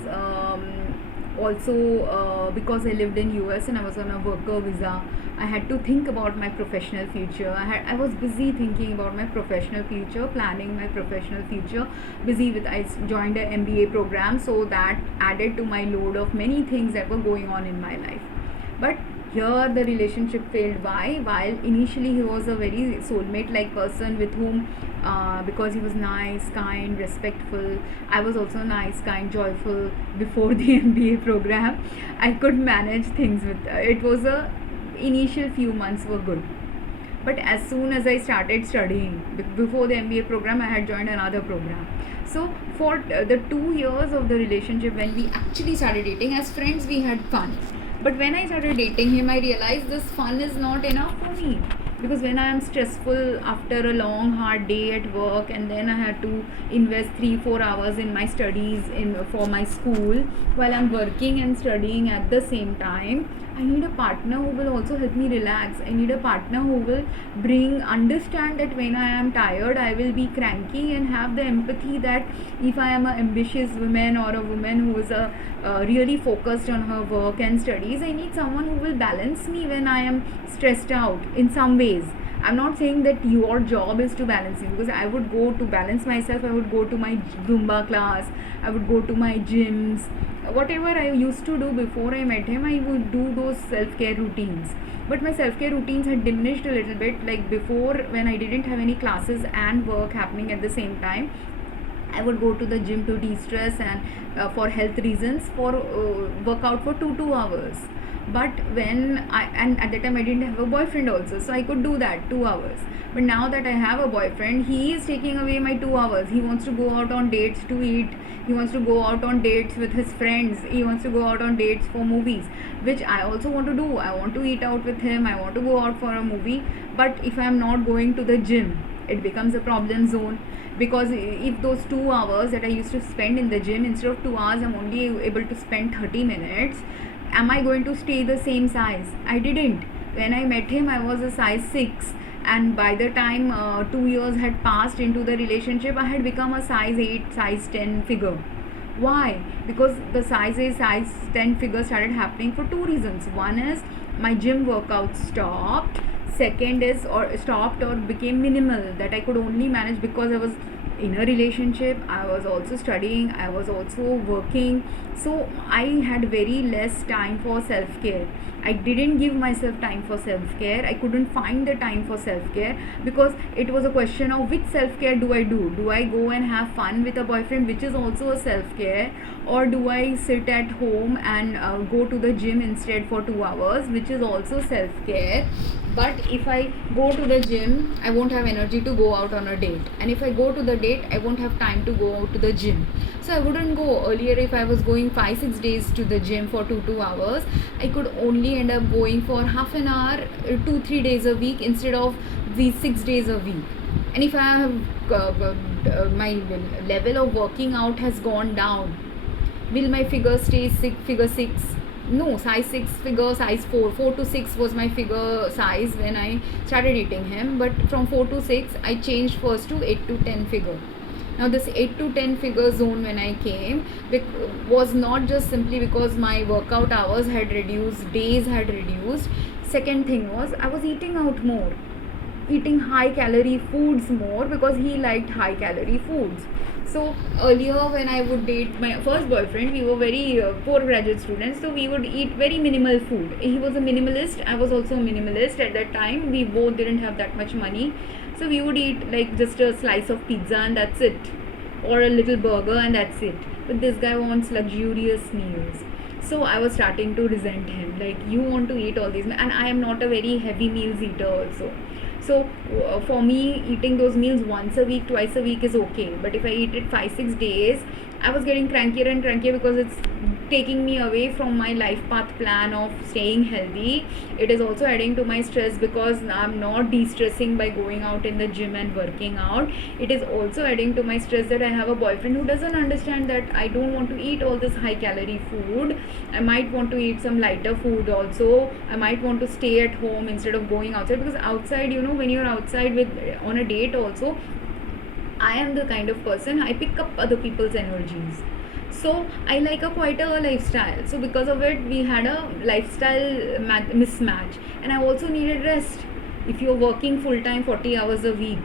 also because I lived in US and I was on a worker visa, I had to think about my professional future. I was busy thinking about my professional future, planning my professional future, I joined an MBA program, so that added to my load of many things that were going on in my life. But here the relationship failed. Why? While initially he was a very soulmate like person with whom, because he was nice, kind, respectful, I was also nice, kind, joyful before the MBA program, I could manage things with it. Was a initial few months were good, but as soon as I started studying, before the MBA program I had joined another program. So for the 2 years of the relationship, when we actually started dating as friends, we had fun. But when I started dating him, I realized this fun is not enough for me, because when I am stressful after a long hard day at work, and then I had to invest 3-4 hours in my studies for my school, while I'm working and studying at the same time, I need a partner who will also help me relax. I need a partner who will understand that when I am tired, I will be cranky, and have the empathy that if I am an ambitious woman or a woman who is really focused on her work and studies, I need someone who will balance me when I am stressed out in some ways. I'm not saying that your job is to balance me, because I would go to balance myself, I would go to my Zumba class, I would go to my gyms, whatever I used to do before I met him. I would do those self-care routines, but my self-care routines had diminished a little bit. Like before, when I didn't have any classes and work happening at the same time, I would go to the gym to de-stress and for health reasons, for workout for 2 hours. But and at that time I didn't have a boyfriend also, so I could do that 2 hours. But now that I have a boyfriend, he is taking away my 2 hours. He wants to go out on dates to eat, he wants to go out on dates with his friends, he wants to go out on dates for movies, which I also want to do. I want to eat out with him, I want to go out for a movie. But if I am not going to the gym, it becomes a problem zone, because if those 2 hours that I used to spend in the gym, instead of 2 hours I'm only able to spend 30 minutes, am I going to stay the same size? I didn't. When I met him, I was a size 6, and by the time 2 years had passed into the relationship, I had become a size 8, size 10 figure. Why? Because the size 8, size 10 figure started happening for 2 reasons. One is my gym workouts stopped. Second is, or stopped or became minimal, that I could only manage because I was in a relationship, I was also studying, I was also working, so I had very less time for self-care. I didn't give myself time for self-care. I couldn't find the time for self-care, because it was a question of which self-care do I do? Do I go and have fun with a boyfriend, which is also a self-care, or do I sit at home and go to the gym instead for 2 hours, which is also self-care? But if I go to the gym, I won't have energy to go out on a date, and if I go to the date, I won't have time to go out to the gym. So I wouldn't go. Earlier, if I was going 5-6 days to the gym for 2 hours, I could only end up going for half an hour 2-3 days a week instead of these 6 days a week. And if I have my level of working out has gone down, will my figure stay figure 6? No, size 6 figure, size 4. 4 to 6 was my figure size when I started eating him. But from 4 to 6, I changed first to 8 to 10 figure. Now this 8 to 10 figure zone when I came was not just simply because my workout hours had reduced, days had reduced. Second thing was I was eating out more, eating high calorie foods more, because he liked high calorie foods. So earlier when I would date my first boyfriend, we were very poor graduate students, so we would eat very minimal food. He was a minimalist, I was also a minimalist at that time. We both didn't have that much money, so we would eat like just a slice of pizza and that's it, or a little burger and that's it. But this guy wants luxurious meals. So I was starting to resent him, like, you want to eat all these, and I am not a very heavy meals eater also. So for me, eating those meals once a week, twice a week is okay. But if I eat it 5-6 days, I was getting crankier and crankier, because it's taking me away from my life path plan of staying healthy. It is also adding to my stress, because I'm not de-stressing by going out in the gym and working out. It is also adding to my stress that I have a boyfriend who doesn't understand that I don't want to eat all this high calorie food. I might want to eat some lighter food also. I might want to stay at home instead of going outside, because outside, when you're outside with on a date also, I am the kind of person, I pick up other people's energies. So I like quite a lifestyle. So because of it, we had a lifestyle mismatch. And I also needed rest. If you're working full time 40 hours a week,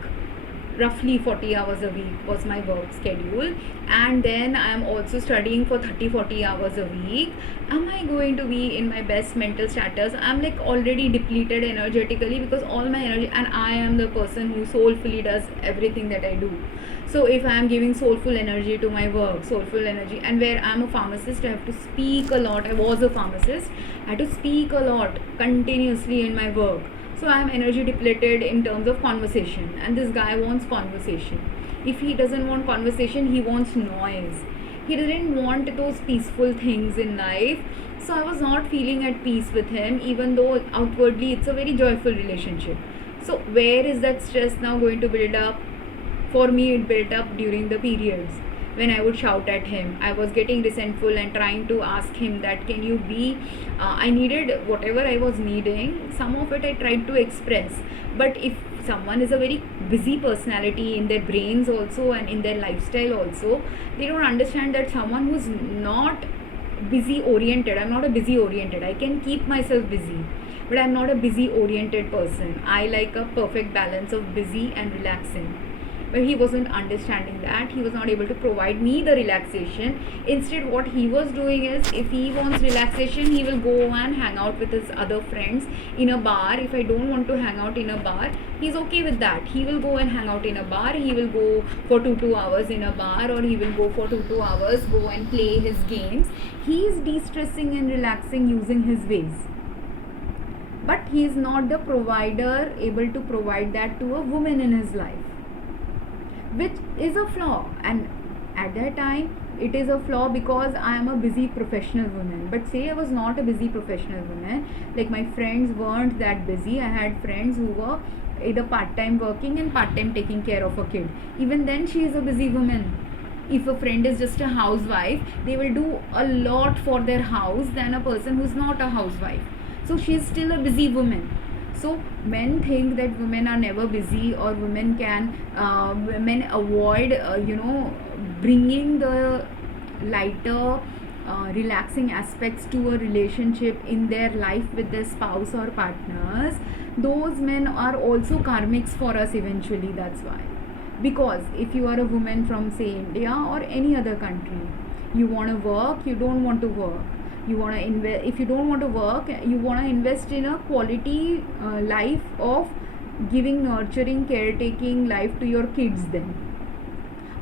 roughly 40 hours a week was my work schedule, and then I am also studying for 30-40 hours a week, am I going to be in my best mental status? I'm like already depleted energetically, because all my energy, and I am the person who soulfully does everything that I do. So if I am giving soulful energy to my work, soulful energy, and where I'm a pharmacist, I have to speak a lot. I was a pharmacist, I had to speak a lot continuously in my work. So I am energy depleted in terms of conversation, and this guy wants conversation. If he doesn't want conversation, he wants noise. He didn't want those peaceful things in life. So I was not feeling at peace with him, even though outwardly it's a very joyful relationship. So where is that stress now going to build up? For me, it built up during the periods when I would shout at him. I was getting resentful and trying to ask him that, can you be, I needed whatever I was needing. Some of it I tried to express. But if someone is a very busy personality in their brains also and in their lifestyle also, they don't understand that someone who's not busy oriented, I'm not a busy oriented, I can keep myself busy, but I'm not a busy oriented person. I like a perfect balance of busy and relaxing. But he wasn't understanding that. He was not able to provide me the relaxation. Instead, what he was doing is, if he wants relaxation, he will go and hang out with his other friends in a bar. If I don't want to hang out in a bar, he's okay with that. He will go and hang out in a bar. He will go for 2 hours in a bar, or he will go for 2 hours, go and play his games. He is de-stressing and relaxing using his ways. But he is not the provider able to provide that to a woman in his life, which is a flaw. And at that time, it is a flaw because I am a busy professional woman. But say I was not a busy professional woman, like my friends weren't that busy. I had friends who were either part-time working and part-time taking care of a kid. Even then, she is a busy woman. If a friend is just a housewife, they will do a lot for their house than a person who's not a housewife. So she is still a busy woman. So men think that women are never busy, or women avoid bringing the lighter relaxing aspects to a relationship in their life with their spouse or partners. Those men are also karmics for us eventually. That's why, because if you are a woman from, say, India or any other country, you want to work, you don't want to work, you want to invest. If you don't want to work, you want to invest in a quality life of giving nurturing, caretaking life to your kids then.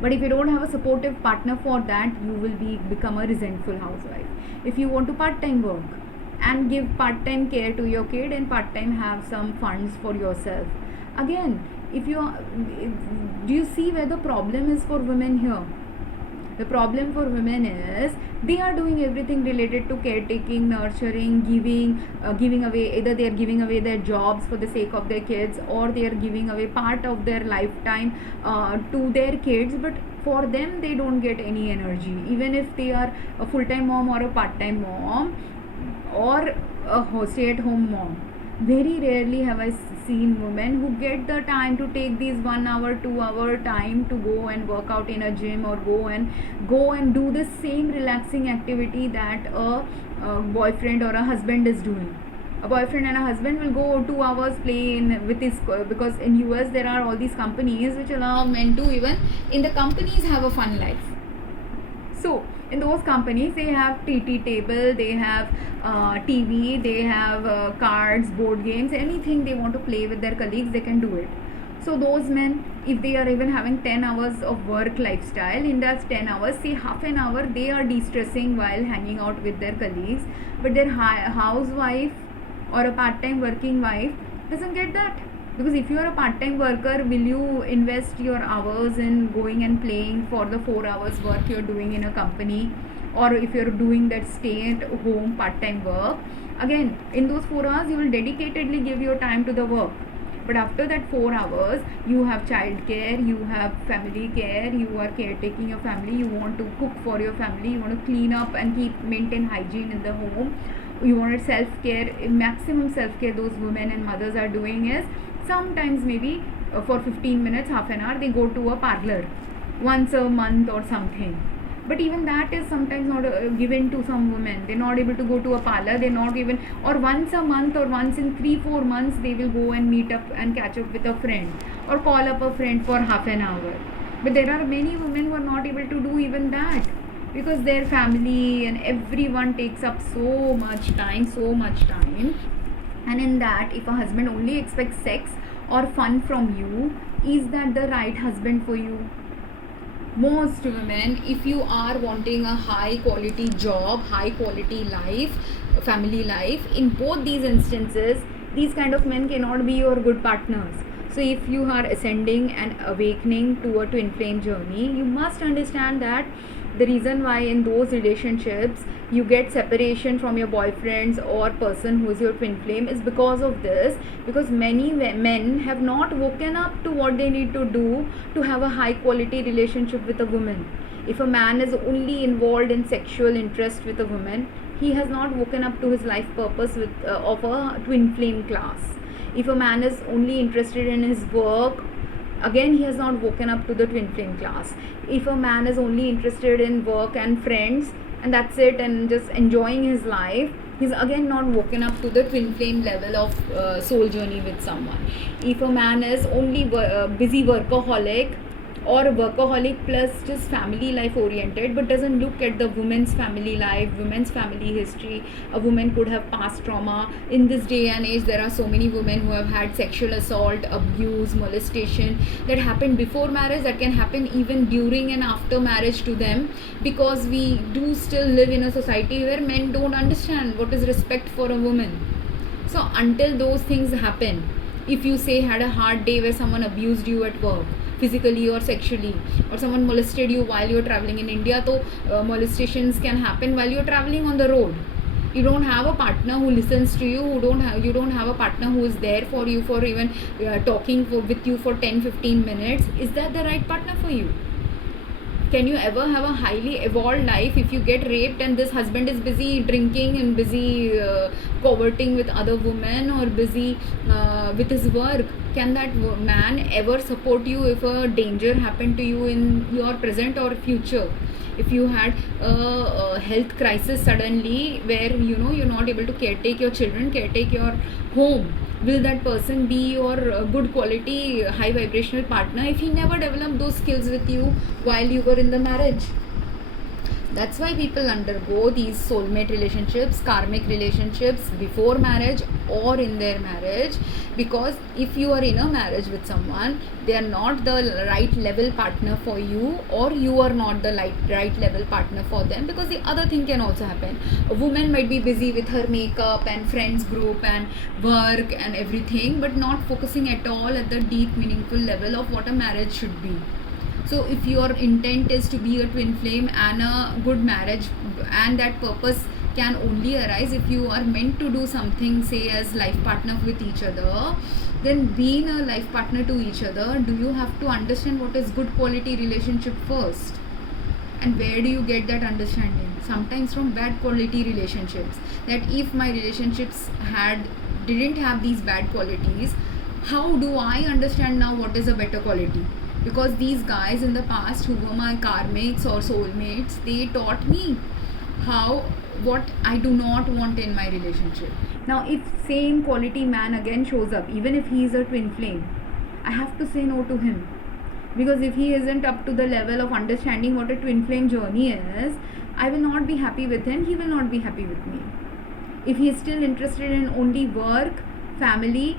But if you don't have a supportive partner for that, you will become a resentful housewife. If you want to part-time work and give part-time care to your kid and part-time have some funds for yourself, again, do you see where the problem is for women here? The problem for women is they are doing everything related to caretaking, nurturing, giving away. Either they are giving away their jobs for the sake of their kids, or they are giving away part of their lifetime to their kids. But for them, they don't get any energy, even if they are a full-time mom or a part-time mom or a stay-at-home mom. Very rarely have I seen women who get the time to take these 1 hour, 2 hour time to go and work out in a gym, or go and do the same relaxing activity that a boyfriend or a husband is doing. A boyfriend and a husband will go 2 hours play with his, because in US there are all these companies which allow men to even in the companies have a fun life. So in those companies, they have TT table, they have TV, they have cards, board games, anything they want to play with their colleagues, they can do it. So those men, if they are even having 10 hours of work lifestyle, in that 10 hours, say half an hour, they are de-stressing while hanging out with their colleagues. But their housewife or a part-time working wife doesn't get that. Because if you are a part-time worker, will you invest your hours in going and playing for the 4 hours work you're doing in a company? Or if you're doing that stay-at-home part-time work, again, in those 4 hours, you will dedicatedly give your time to the work. But after that 4 hours, you have child care, you have family care, you are caretaking your family, you want to cook for your family, you want to clean up and maintain hygiene in the home, you want self-care. Maximum self-care those women and mothers are doing is sometimes maybe for 15 minutes, half an hour, they go to a parlor once a month or something. But even that is sometimes not given to some women. They're not able to go to a parlor. They're not even, or once a month or once in 3-4 months, they will go and meet up and catch up with a friend or call up a friend for half an hour. But there are many women who are not able to do even that, because their family and everyone takes up so much time. And in that, if a husband only expects sex or fun from you, is that the right husband for you? Most women, if you are wanting a high quality job, high quality life, family life, in both these instances, these kind of men cannot be your good partners. So if you are ascending and awakening to a twin flame journey, you must understand that the reason why in those relationships you get separation from your boyfriends or person who is your twin flame is because of this, because many men have not woken up to what they need to do to have a high quality relationship with a woman. If a man is only involved in sexual interest with a woman, he has not woken up to his life purpose of a twin flame class. If a man is only interested in his work, again he has not woken up to the twin flame class. If a man is only interested in work and friends and that's it, and just enjoying his life, he's again not woken up to the twin flame level of soul journey with someone. If a man is only busy workaholic or a workaholic plus just family life oriented, but doesn't look at the woman's family life, women's family history. A woman could have past trauma. In this day and age, there are so many women who have had sexual assault, abuse, molestation that happened before marriage, that can happen even during and after marriage to them, because we do still live in a society where men don't understand what is respect for a woman. So until those things happen, if you say had a hard day where someone abused you at work, physically or sexually, or someone molested you while you're traveling in India, so molestations can happen while you're traveling on the road. You don't have a partner who listens to you, you don't have a partner who is there for you for even talking with you for 10-15 minutes. Is that the right partner for you? Can you ever have a highly evolved life if you get raped and this husband is busy drinking and busy coverting with other women or busy with his work? Can that man ever support you if a danger happened to you in your present or future? If you had a health crisis suddenly where you're not able to caretake your children, caretake your home, will that person be your good quality high vibrational partner if he never developed those skills with you while you were in the marriage? That's why people undergo these soulmate relationships, karmic relationships before marriage or in their marriage, because if you are in a marriage with someone, they are not the right level partner for you, or you are not the right level partner for them, because the other thing can also happen. A woman might be busy with her makeup and friends group and work and everything, but not focusing at all at the deep meaningful level of what a marriage should be. So if your intent is to be a twin flame and a good marriage, and that purpose can only arise if you are meant to do something, say as life partner with each other, then being a life partner to each other, do you have to understand what is good quality relationship first? And where do you get that understanding? Sometimes from bad quality relationships. That if my relationships didn't have these bad qualities, how do I understand now what is a better quality? Because these guys in the past who were my karmics or soulmates, they taught me what I do not want in my relationship. Now if same quality man again shows up, even if he is a twin flame, I have to say no to him. Because if he isn't up to the level of understanding what a twin flame journey is, I will not be happy with him, he will not be happy with me. If he is still interested in only work, family,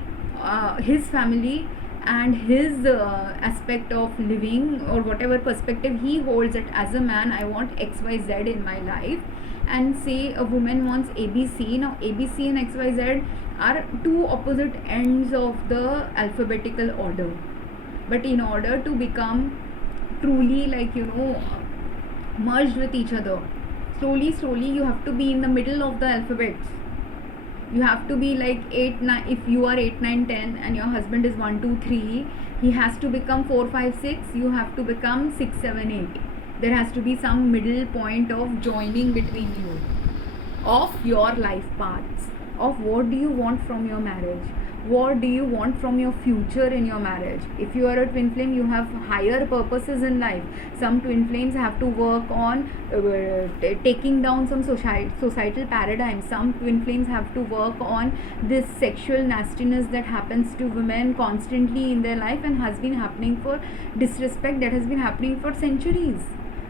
his family and his aspect of living, or whatever perspective he holds it as a man, I want XYZ in my life, and say a woman wants ABC. Now ABC and XYZ are two opposite ends of the alphabetical order, but in order to become truly merged with each other, slowly you have to be in the middle of the alphabets. You have to be like 8, 9. If you are 8, 9, 10 and your husband is 1, 2, 3, he has to become 4, 5, 6. You have to become 6, 7, 8. There has to be some middle point of joining between you, of your life paths, of what do you want from your marriage, what do you want from your future in your marriage. If you are a twin flame, you have higher purposes in life. Some twin flames have to work on taking down some societal paradigms. Some twin flames have to work on this sexual nastiness that happens to women constantly in their life and has been happening for disrespect that has been happening for centuries.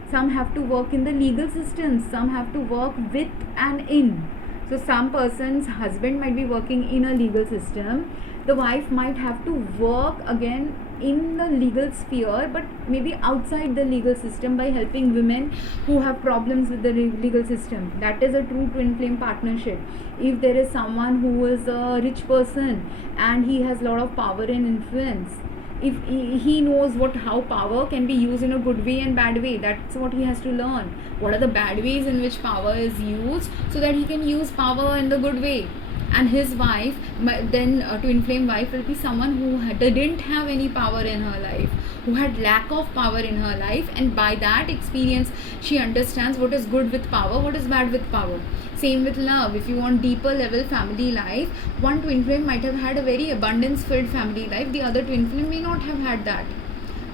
Some have to work in the legal systems, some have to work with and in. So some person's husband might be working in a legal system, the wife might have to work again in the legal sphere, but maybe outside the legal system, by helping women who have problems with the legal system. That is a true twin flame partnership. If there is someone who is a rich person and he has a lot of power and influence, if he knows how power can be used in a good way and bad way, that's what he has to learn. What are the bad ways in which power is used, so that he can use power in the good way. And his wife, then a twin flame wife, will be someone who didn't have any power in her life, who had lack of power in her life, and by that experience she understands what is good with power, what is bad with power. Same with love. If you want deeper level family life, one twin flame might have had a very abundance filled family life, the other twin flame may not have had that.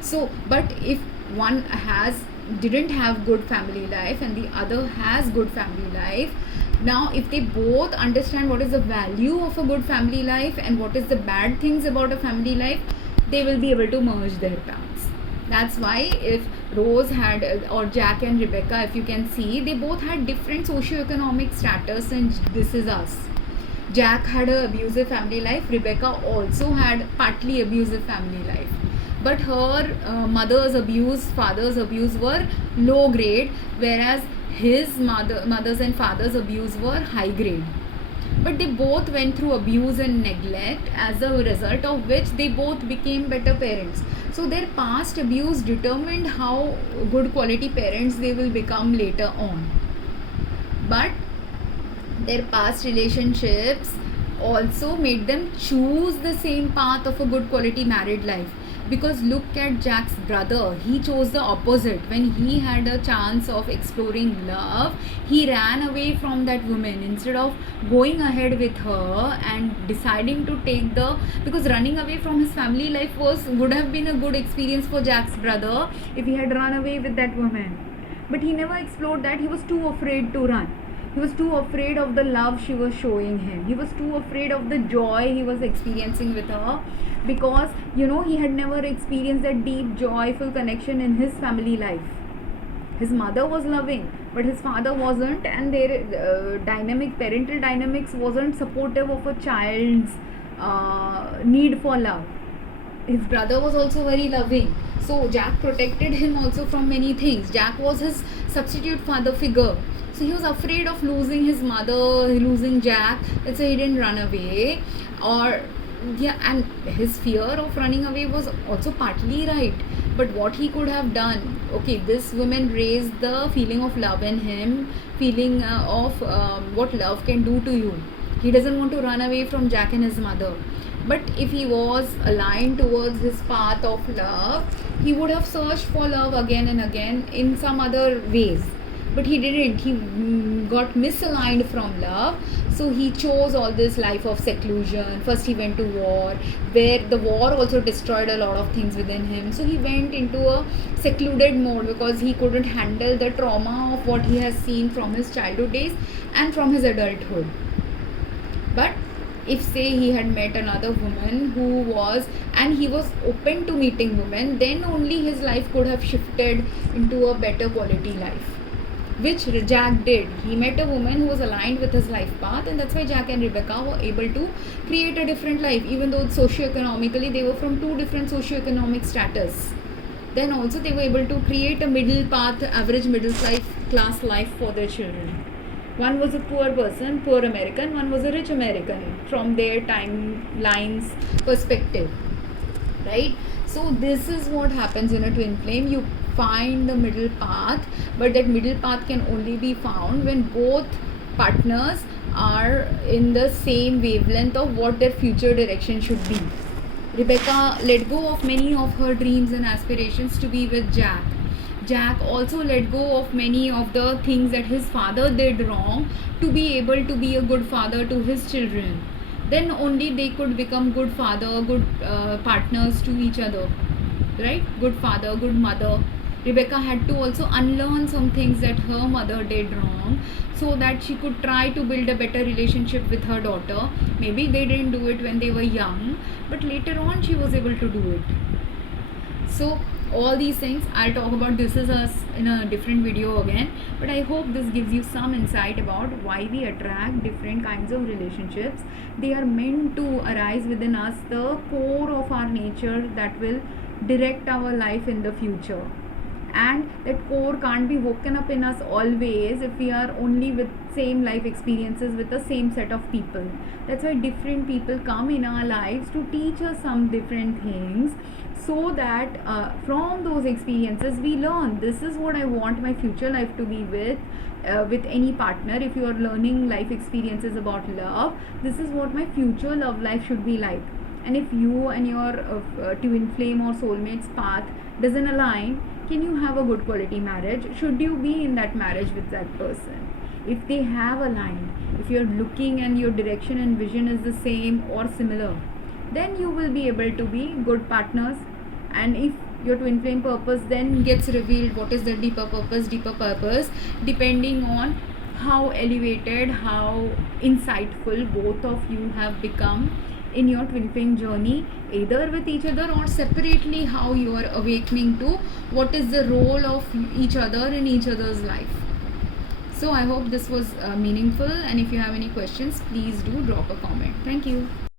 So but if one didn't have good family life and the other has good family life, now if they both understand what is the value of a good family life and what is the bad things about a family life, they will be able to merge their paths. That's why if Rose had, or Jack and Rebecca, if you can see, they both had different socio-economic status, and this is us. Jack had an abusive family life, Rebecca also had partly abusive family life, but her mother's abuse, father's abuse were low grade, whereas his mother's and father's abuse were high grade. But they both went through abuse and neglect, as a result of which they both became better parents. So their past abuse determined how good quality parents they will become later on. But their past relationships also made them choose the same path of a good quality married life. Because look at Jack's brother, he chose the opposite. When he had a chance of exploring love, he ran away from that woman instead of going ahead with her and deciding to take because running away from his family life would have been a good experience for Jack's brother if he had run away with that woman. But he never explored that. He was too afraid to run. He was too afraid of the love she was showing him. He was too afraid of the joy he was experiencing with her, because he had never experienced that deep joyful connection in his family life. His mother was loving, but his father wasn't, and their parental dynamics wasn't supportive of a child's need for love. His brother was also very loving, so Jack protected him also from many things. Jack was his substitute father figure. So he was afraid of losing his mother, losing Jack. Let's say he didn't run away, or Yeah, and his fear of running away was also partly right. But what he could have done, okay, this woman raised the feeling of love in him, feeling of what love can do to you. He doesn't want to run away from Jack and his mother. But if he was aligned towards his path of love, he would have searched for love again and again in some other ways. But he didn't. He got misaligned from love, so he chose all this life of seclusion. First he went to war, where the war also destroyed a lot of things within him, so he went into a secluded mode because he couldn't handle the trauma of what he has seen from his childhood days and from his adulthood. But if say he had met another woman who was, and he was open to meeting women, then only his life could have shifted into a better quality life, which Jack did. He met a woman who was aligned with his life path, and that's why Jack and Rebecca were able to create a different life, even though socio-economically they were from two different socio-economic status. Then also they were able to create a middle path, average middle class life for their children. One was a poor person, poor American, one was a rich American from their timelines perspective, right? So this is what happens in a twin flame. You find the middle path, but that middle path can only be found when both partners are in the same wavelength of what their future direction should be. Rebecca let go of many of her dreams and aspirations to be with Jack. Jack also let go of many of the things that his father did wrong to be able to be a good father to his children. Then only they could become good father, good partners to each other, right? Good father, good mother. Rebecca had to also unlearn some things that her mother did wrong, so that she could try to build a better relationship with her daughter. Maybe they didn't do it when they were young, but later on she was able to do it. So all these things I'll talk about this is in a different video again, but I hope this gives you some insight about why we attract different kinds of relationships. They are meant to arise within us, the core of our nature that will direct our life in the future, and that core can't be woken up in us always if we are only with same life experiences with the same set of people. That's why different people come in our lives to teach us some different things, so that from those experiences we learn, this is what I want my future life to be with any partner. If you are learning life experiences about love, this is what my future love life should be like. And if you and your twin flame or soulmate's path doesn't align, can you have a good quality marriage? Should you be in that marriage with that person? If they have aligned, if you're looking and your direction and vision is the same or similar, then you will be able to be good partners. And if your twin flame purpose then gets revealed, what is the deeper purpose, depending on how elevated, how insightful both of you have become in your twin flame journey, either with each other or separately, how you are awakening to what is the role of each other in each other's life. So I hope this was meaningful, and if you have any questions, please do drop a comment. Thank you.